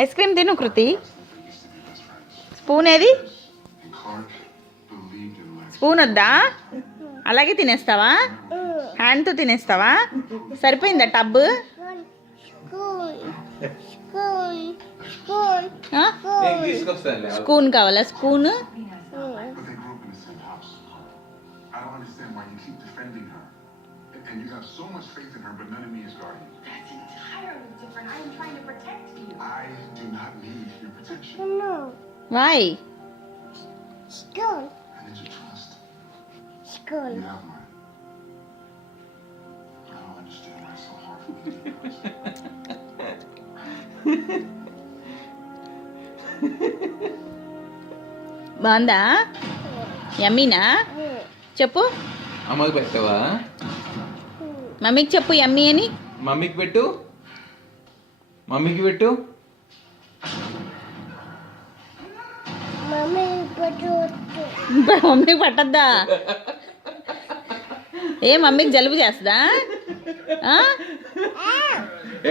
Ice cream తిను కృతి. స్పూన్ ఏది? స్పూన్ వద్దా? అలాగే తినేస్తావా? హ్యాండ్తో తినేస్తావా? సరిపోయిందా టబ్? స్పూన్ కావాలా? Spoon why? బాగుందా? యమ్మీనా? చెప్పు. అమ్మకి పెట్టవా? మమ్మీకి చెప్పు యమ్మీ అని. మమ్మీకి పెట్టు. మమ్మీకి పెట్టు. మమ్మీకి పట్టద్దా? ఏ మమ్మీకి జలుబు చేస్తుందా?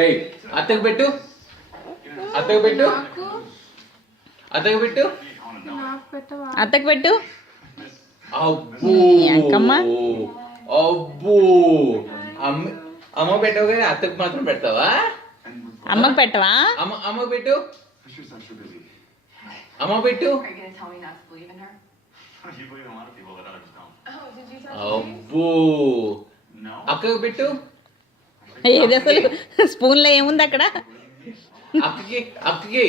ఏయ్ అత్తకు పెట్టు. అత్తకు పెట్టు. అత్తకు పెట్టు. అత్తకు పెట్టు. అబ్బో అబ్బో. అమ్మ పెట్టవు కానీ అత్తకు మాత్రం పెడతావా? అమ్మకు పెట్టవా? అమ్మ పెట్టు. అమ్మ పెట్టు. అబ్బో. అక్కకు పెట్టు. ఏది అసలు స్పూన్లో ఏముంది అక్కడ? అక్కకి అక్కకి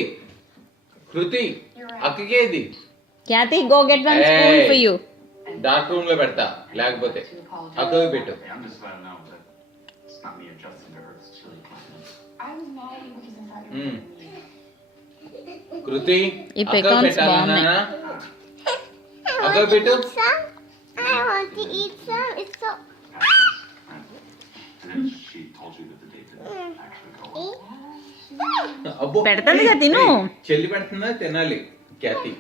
కృతి అక్కకి ఏది? Khyati go get one spoon for you. Dark room లో పెడతా లేకపోతే. అక్కకి పెట్టు. కృతి ఈ పెకాన్స్ బాగున్నాయి. అక్కకి పెట్టు. పెడతాను కదా తిను. చెల్లి పెడుతుందా? తినాలి ఖ్యాతి.